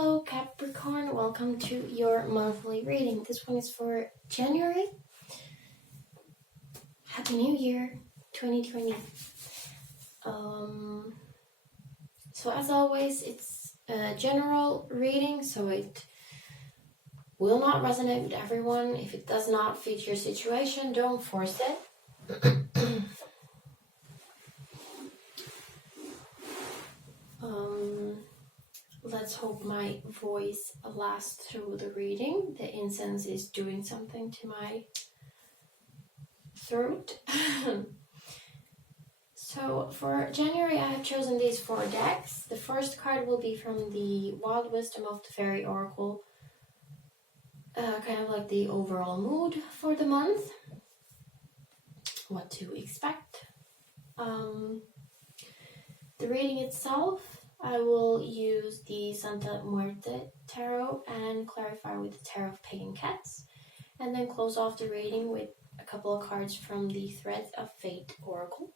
Hello Capricorn, welcome to your monthly reading. This one is for January. Happy New Year 2020. So as always, it's a general reading, so it will not resonate with everyone. If it does not fit your situation, don't force it. Let's hope my voice lasts through the reading. The incense is doing something to my throat. So for January, I have chosen these 4 decks. The first card will be from the Wild Wisdom of the Faery Oracle. Kind of like the overall mood for the month. What to expect. The reading itself, I will use the Santa Muerte tarot and clarify with the tarot of Pagan cats, and then close off the reading with a couple of cards from the Threads of Fate Oracle.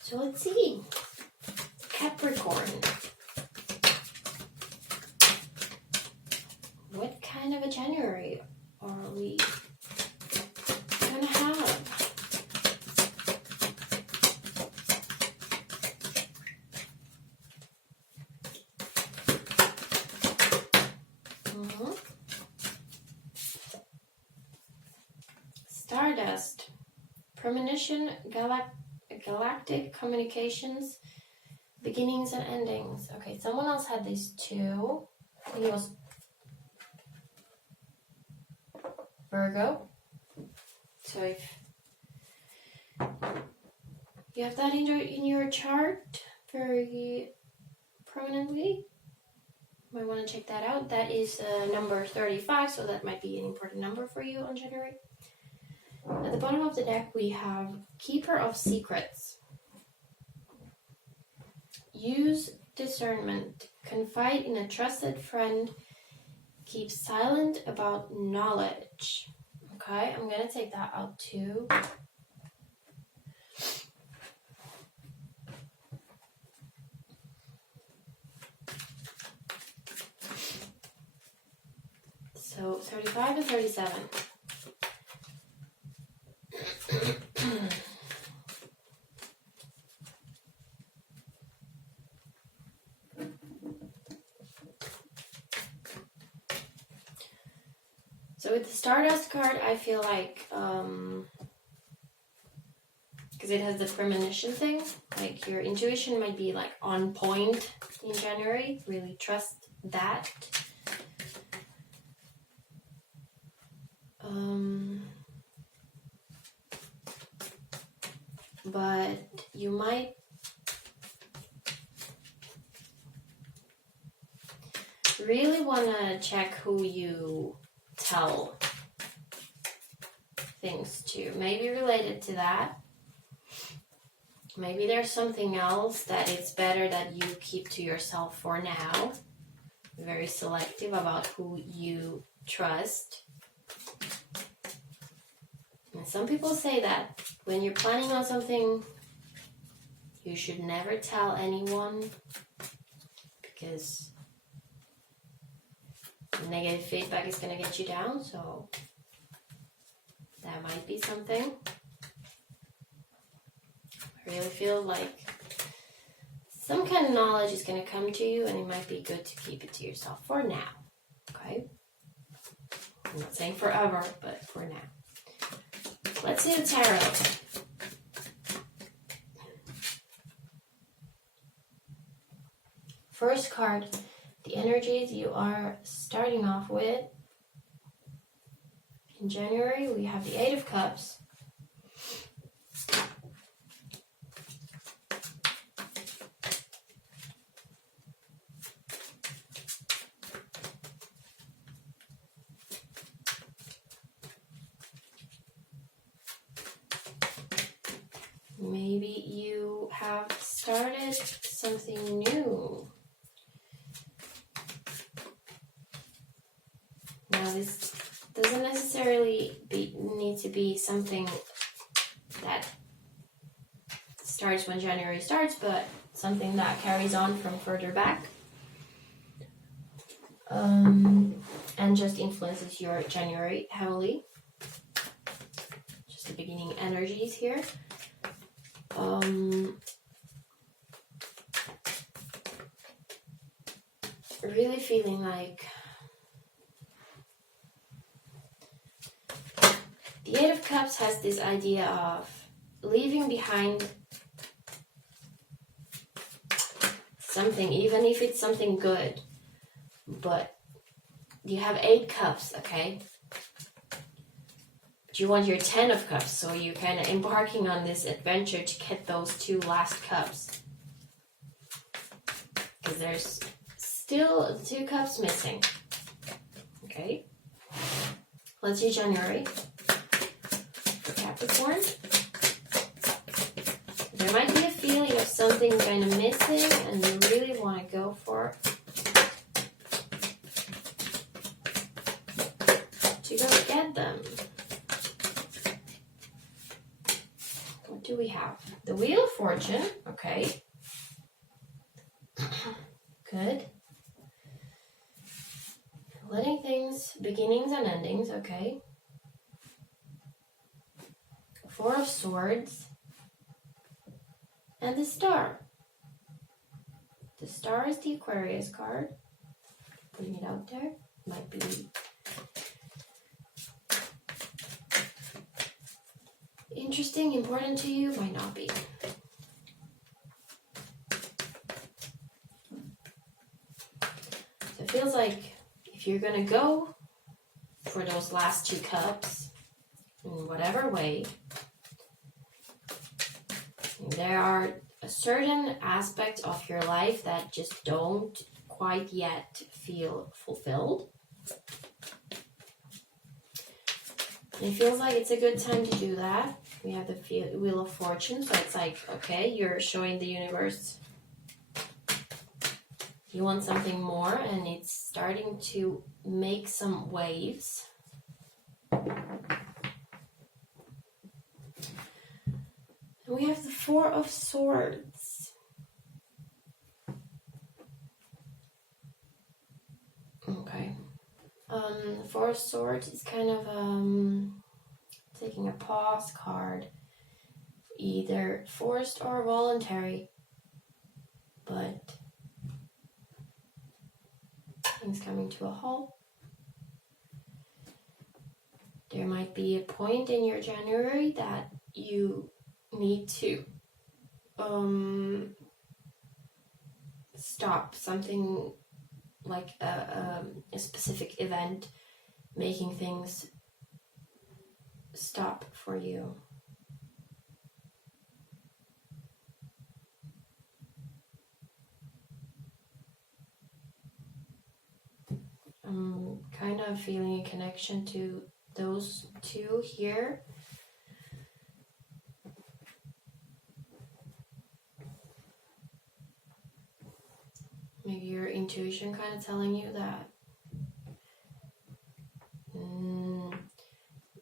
So let's see. Capricorn. What kind of a January are we gonna have? Stardust, premonition, galactic communications, beginnings and endings. Okay, someone else had these too. I think it was Virgo. So if you have that in your chart very prominently, you might want to check that out. That is number 35, so that might be an important number for you on January. At the bottom of the deck, we have Keeper of Secrets. Use discernment. Confide in a trusted friend. Keep silent about knowledge. Okay, I'm going to take that out too. So 35 and 37. So with the Stardust card, I feel like, because it has the premonition thing, like your intuition might be like on point in January. Really trust that. But you might really want to check who you tell things to. Maybe related to that. Maybe there's something else that it's better that you keep to yourself for now. Very selective about who you trust. And some people say that when you're planning on something, you should never tell anyone, because negative feedback is going to get you down, so that might be something. I really feel like some kind of knowledge is going to come to you, and it might be good to keep it to yourself for now. Okay? I'm not saying forever, but for now. Let's see the tarot. First card, the energies you are starting off with. In January, we have the 8 of Cups. Maybe you have started something new. Now this doesn't necessarily need to be something that starts when January starts, but something that carries on from further back. And just influences your January heavily. Just the beginning energies here. Really feeling like the Eight of Cups has this idea of leaving behind something, even if it's something good. But you have 8 cups, okay? But you want your 10 of cups, so you're kind of embarking on this adventure to get those 2 last cups. Because there's still 2 cups missing. Okay? Let's do January for Capricorn. There might be a feeling of something kind of missing and you really want to go for it. To go get them. What do we have? The Wheel of Fortune. Okay. Good. Letting things, beginnings and endings. Okay. 4 of Swords. And the Star. The Star is the Aquarius card. Putting it out there. Might be interesting, important to you, might not be. So it feels like if you're gonna go for those last 2 cups, in whatever way, there are a certain aspect of your life that just don't quite yet feel fulfilled. And it feels like it's a good time to do that. We have the Wheel of Fortune, so it's like, okay, you're showing the universe you want something more, and it's starting to make some waves. And we have the 4 of Swords. Okay. The 4 of Swords is kind of taking a pause card, either forced or voluntary, but things coming to a halt. There might be a point in your January that you need to stop something like a specific event, making things stop for you. I'm kind of feeling a connection to those 2 here. Maybe your intuition kind of telling you that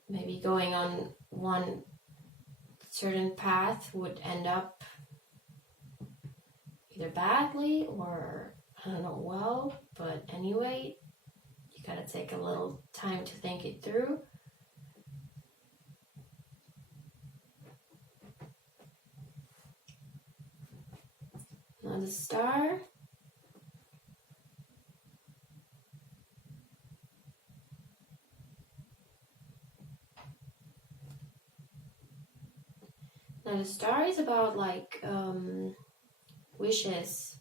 maybe going on one certain path would end up either badly or, I don't know, well, but anyway, you gotta take a little time to think it through. Now the Star. Now the Star is about like wishes,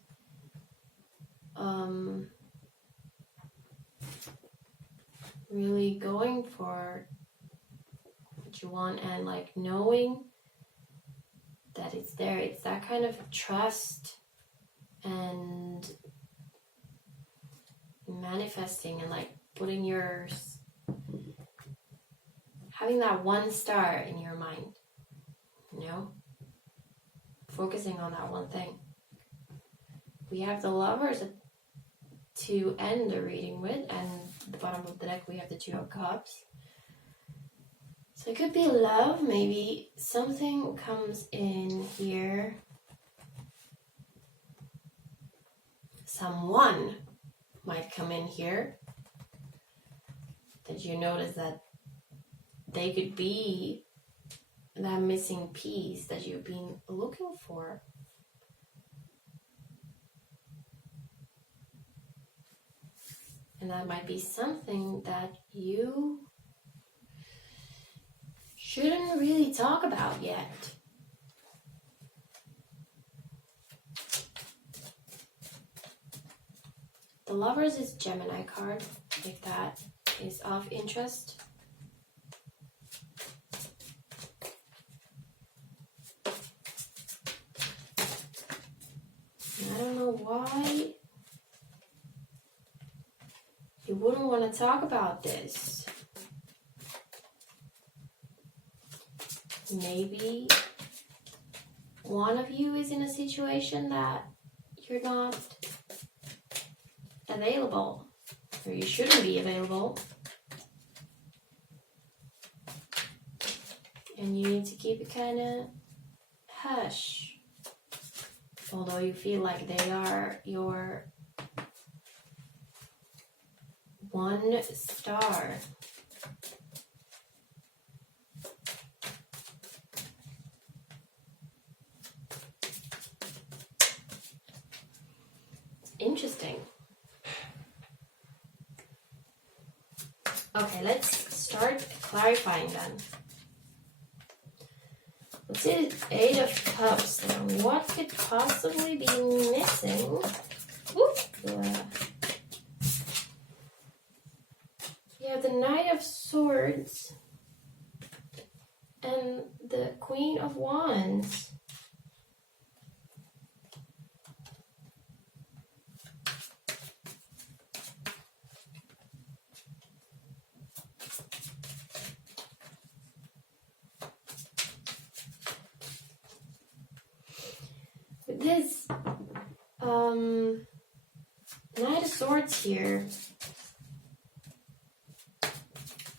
really going for what you want and like knowing that it's there. It's that kind of trust and manifesting and like putting yours, having that one star in your mind, you know, focusing on that one thing. We have the Lovers to end the reading with, and at the bottom of the deck we have the 2 of Cups. There could be love, maybe something comes in here. Someone might come in here that you notice that they could be that missing piece that you've been looking for. And that might be something that you shouldn't really talk about yet. The Lovers is Gemini card, if that is of interest. I don't know why you wouldn't want to talk about this. Maybe one of you is in a situation that you're not available, or you shouldn't be available, and you need to keep it kind of hush, although you feel like they are your one star. Interesting. Okay, let's start clarifying then. Let's see the 8 of Cups then. What could possibly be missing? Ooh, you have the Knight of Swords and the Queen of Wands. This Knight of Swords here,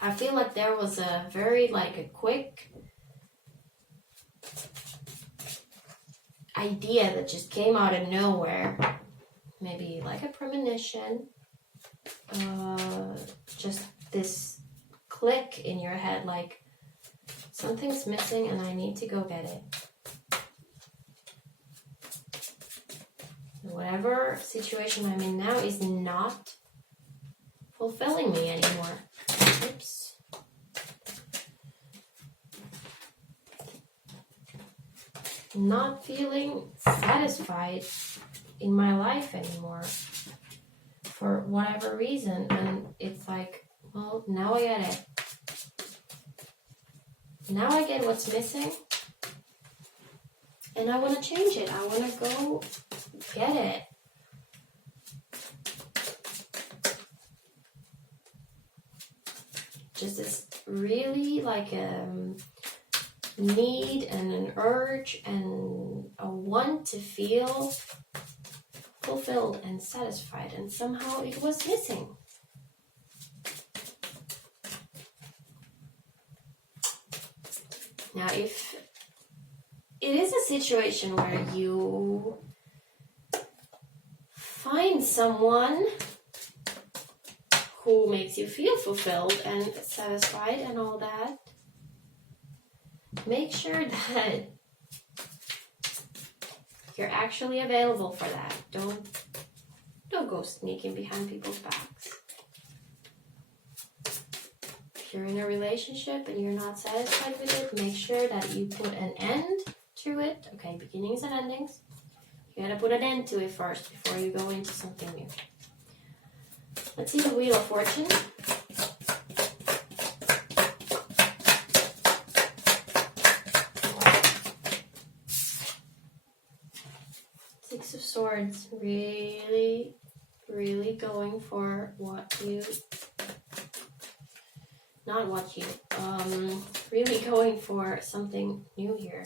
I feel like there was a very a quick idea that just came out of nowhere. Maybe like a premonition, just this click in your head, like something's missing and I need to go get it. Whatever situation I'm in now is not fulfilling me anymore. Oops. Not feeling satisfied in my life anymore for whatever reason. And it's like, well, now I get it. Now I get what's missing. And I want to change it. I want to go get it. Just this really need and an urge and a want to feel fulfilled and satisfied, and somehow it was missing. Now, if it is a situation where you find someone who makes you feel fulfilled and satisfied and all that, make sure that you're actually available for that. Don't go sneaking behind people's backs. If you're in a relationship and you're not satisfied with it, make sure that you put an end to it. Okay, beginnings and endings. You gotta put an end to it first before you go into something new. Let's see the Wheel of Fortune. Six of Swords. Really, really going for really going for something new here.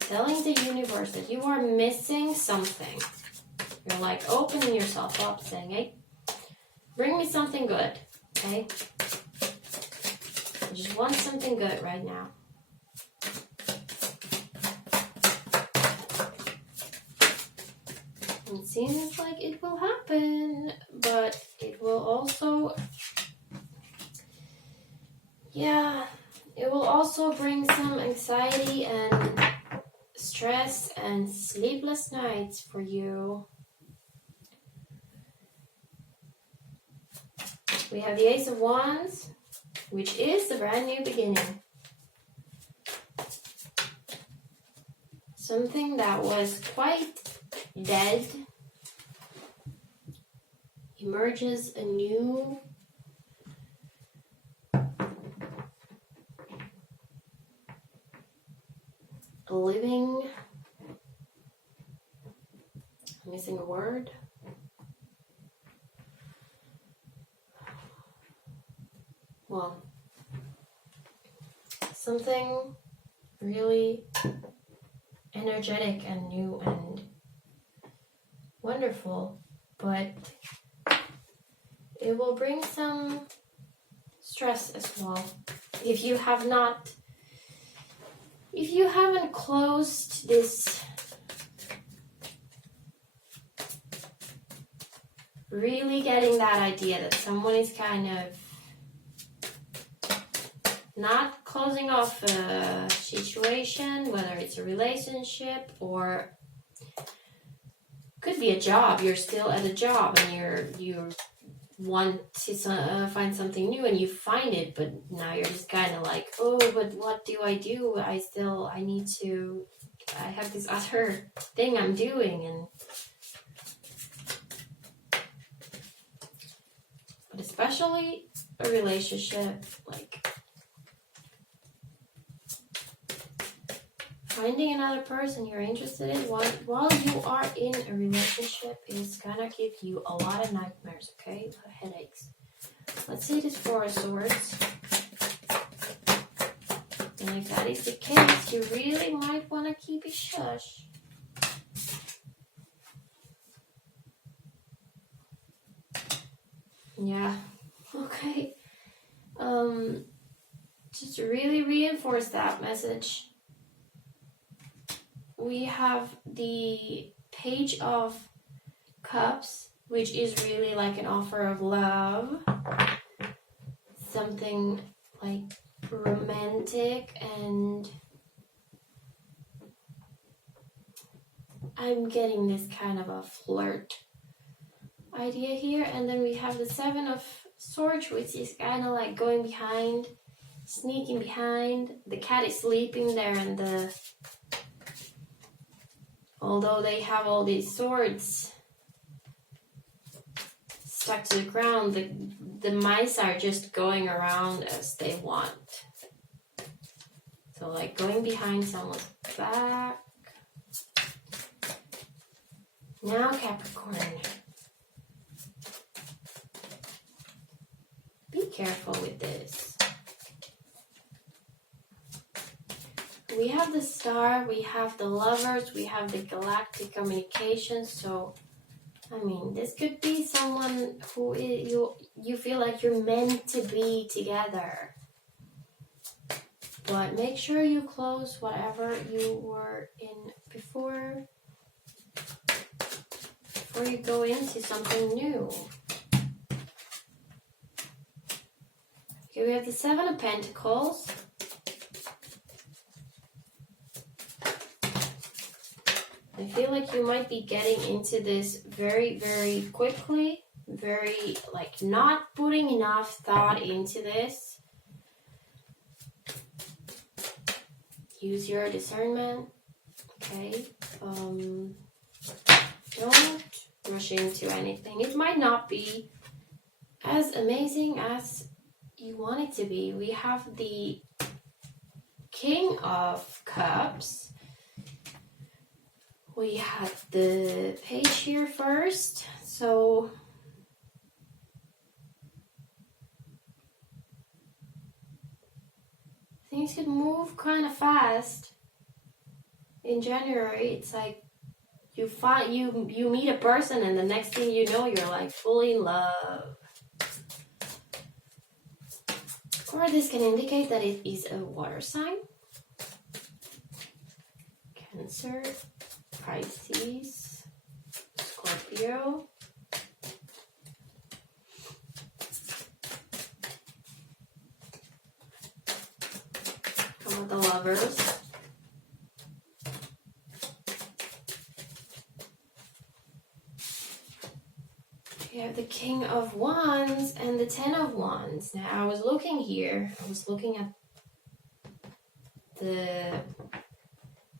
Telling the universe that you are missing something. You're opening yourself up, saying, hey, bring me something good, okay? I just want something good right now. It seems like it will happen, but it will also, yeah, it will also bring some anxiety and stress and sleepless nights for you. We have the Ace of Wands, which is a brand new beginning. Something that was quite dead emerges anew. Living. I'm missing a word. Well, something really energetic and new and wonderful, but it will bring some stress as well. If you haven't closed this really getting that idea that someone is kind of not closing off a situation, whether it's a relationship or could be a job. You're still at a job and you want to find something new and you find it, but now you're just kind of like, oh, but what do? I have this other thing I'm doing, but especially a relationship, like finding another person you're interested in while you are in a relationship is gonna give you a lot of nightmares, okay? A lot of headaches. Let's see this Four of Swords. And if that is the case, you really might want to keep it shush. Yeah, okay. Just to really reinforce that message, we have the Page of Cups, which is really like an offer of love. Something like romantic, and I'm getting this kind of a flirt idea here. And then we have the Seven of Swords, which is kind of like going behind, sneaking behind. The cat is sleeping there, and although they have all these swords stuck to the ground, the mice are just going around as they want. So like going behind someone's back. Now Capricorn. Be careful with this. We have the Star, we have the Lovers, we have the Galactic Communication. So, I mean, this could be someone who you feel like you're meant to be together. But make sure you close whatever you were in before you go into something new. Okay, we have the Seven of Pentacles. I feel like you might be getting into this very, very quickly. Very, like, not putting enough thought into this. Use your discernment. Okay. Don't rush into anything. It might not be as amazing as you want it to be. We have the King of Cups. We have the Page here first. So things could move kind of fast. In January, it's like you meet a person and the next thing you know, you're like fully in love. Or this can indicate that it is a water sign. Cancer, Pisces, Scorpio. How about the Lovers? You have the King of Wands and the Ten of Wands. Now, I was looking here. I was looking at the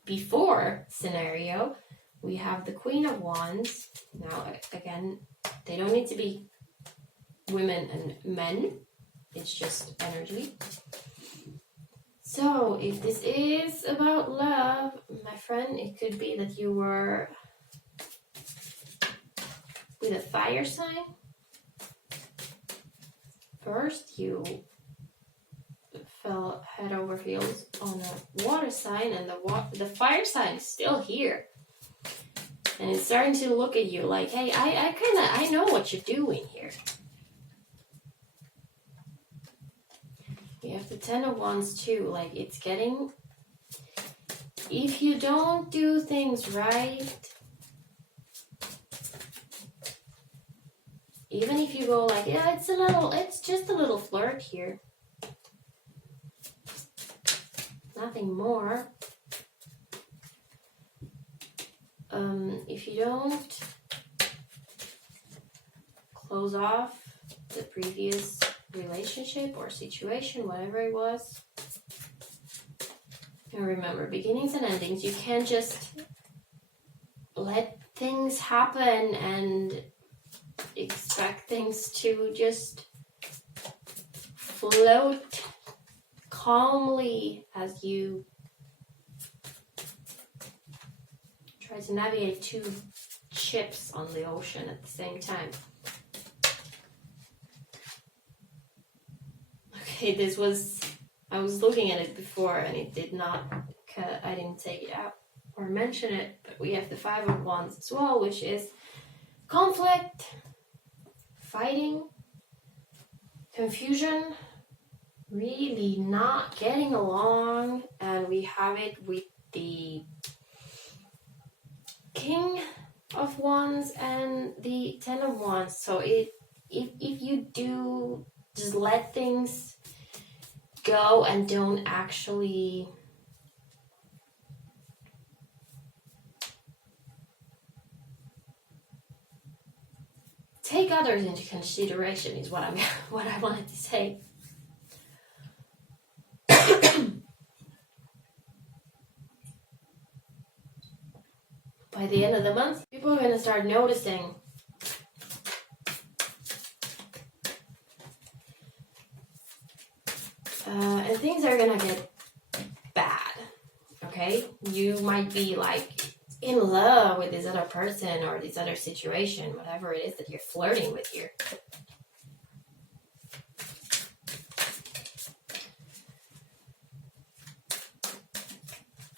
before scenario. We have the Queen of Wands. Now, again, they don't need to be women and men. It's just energy. So, if this is about love, my friend, it could be that you were with a fire sign. First, you fell head over heels on a water sign, and the fire sign is still here. And it's starting to look at you like, hey, I know what you're doing here. You have the Ten of Wands too. Like, it's getting, if you don't do things right, even if you go like, yeah, it's just a little flirt here. Nothing more. If you don't close off the previous relationship or situation, whatever it was, and remember, beginnings and endings, you can't just let things happen and expect things to just float calmly as you try to navigate two ships on the ocean at the same time. Okay, I was looking at it before and it did not, I didn't take it out or mention it, but we have the Five of Wands as well, which is conflict, fighting, confusion, really not getting along, and we have it with the King of Wands and the Ten of Wands. So if you do just let things go and don't actually take others into consideration is what I wanted to say. By the end of the month, people are going to start noticing and things are going to get bad, okay? You might be like in love with this other person or this other situation, whatever it is that you're flirting with here.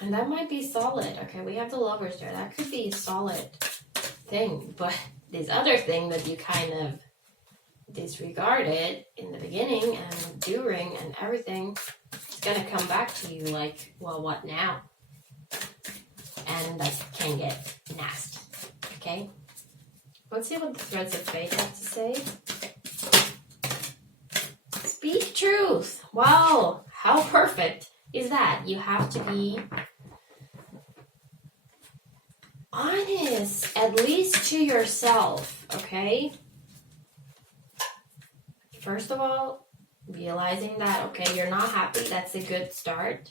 And that might be solid, okay? We have the Lovers there. That could be a solid thing. But this other thing that you kind of disregarded in the beginning and during and everything, it's going to come back to you like, well, what now? And that can get nasty, okay? Let's see what the Threads of Fate have to say. Speak truth. Wow, how perfect is that? You have to be honest, at least to yourself, okay? First of all, realizing that, okay, you're not happy, that's a good start.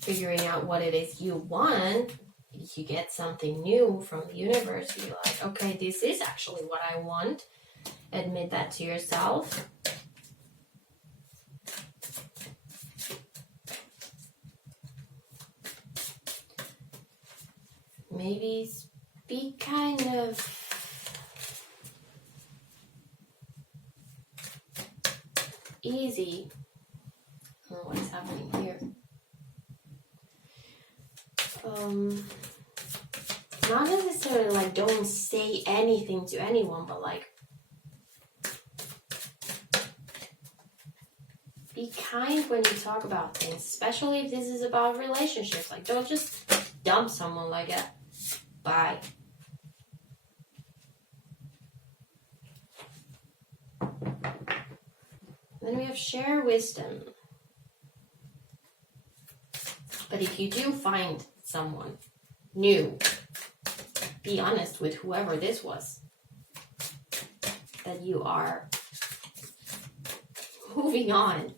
Figuring out what it is you want, if you get something new from the universe, you're like, okay, this is actually what I want. Admit that to yourself. Maybe be kind of easy. I don't know what is happening here. not necessarily like don't say anything to anyone, but like be kind when you talk about things, especially if this is about relationships. Like, don't just dump someone like that. Bye. Then we have share wisdom. But if you do find someone new, be honest with whoever this was that you are moving on.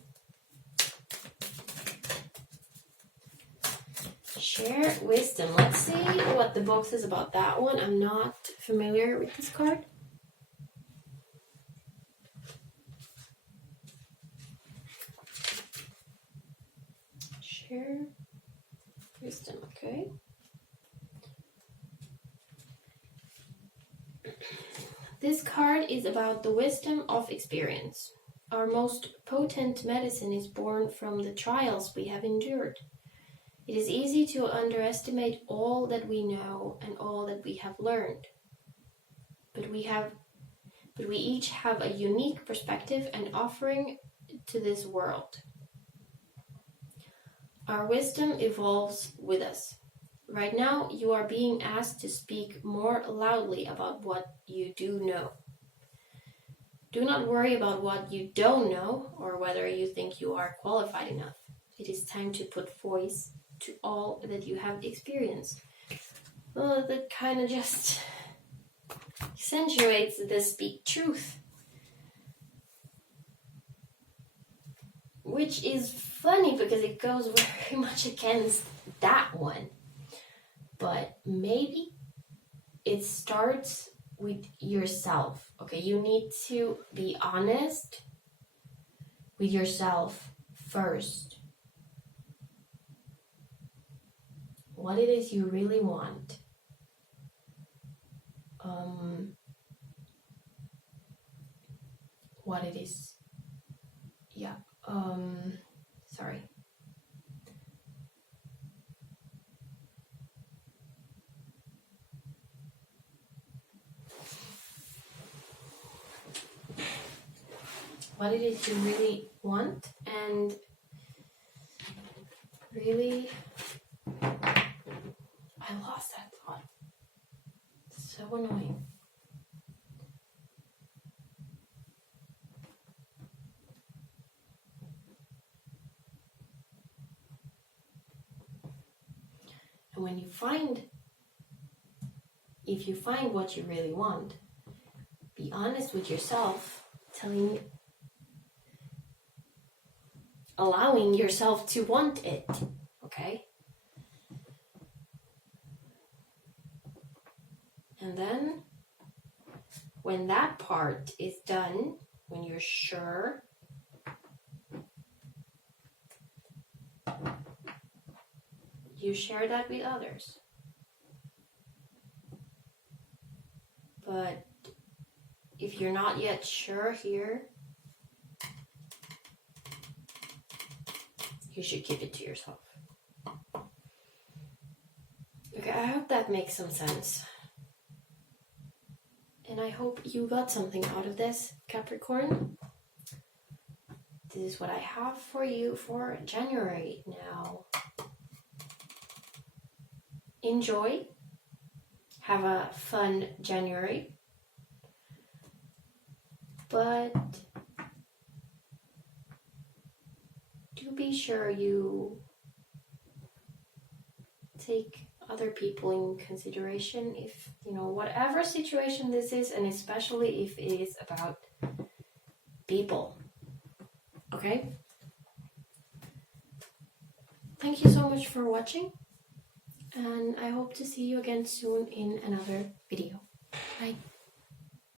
Share wisdom. Let's see what the book says about that one. I'm not familiar with this card. Share wisdom, okay. This card is about the wisdom of experience. Our most potent medicine is born from the trials we have endured. It is easy to underestimate all that we know and all that we have learned. But we each have a unique perspective and offering to this world. Our wisdom evolves with us. Right now, you are being asked to speak more loudly about what you do know. Do not worry about what you don't know or whether you think you are qualified enough. It is time to put voice to all that you have experienced. Well, that kind of just accentuates the speak truth. Which is funny because it goes very much against that one. But maybe it starts with yourself. Okay, you need to be honest with yourself first. What it is you really want. What it is. Yeah. Sorry. What it is you really want and really, I lost that thought. It's so annoying. And when you find, if you find what you really want, be honest with yourself, allowing yourself to want it, okay? And then, when that part is done, when you're sure, you share that with others. But if you're not yet sure here, you should keep it to yourself. Okay, I hope that makes some sense. And I hope you got something out of this, Capricorn. This is what I have for you for January now. Enjoy. Have a fun January. But do be sure you take other people in consideration if, whatever situation this is, and especially if it is about people. Okay? Thank you so much for watching, and I hope to see you again soon in another video. Bye.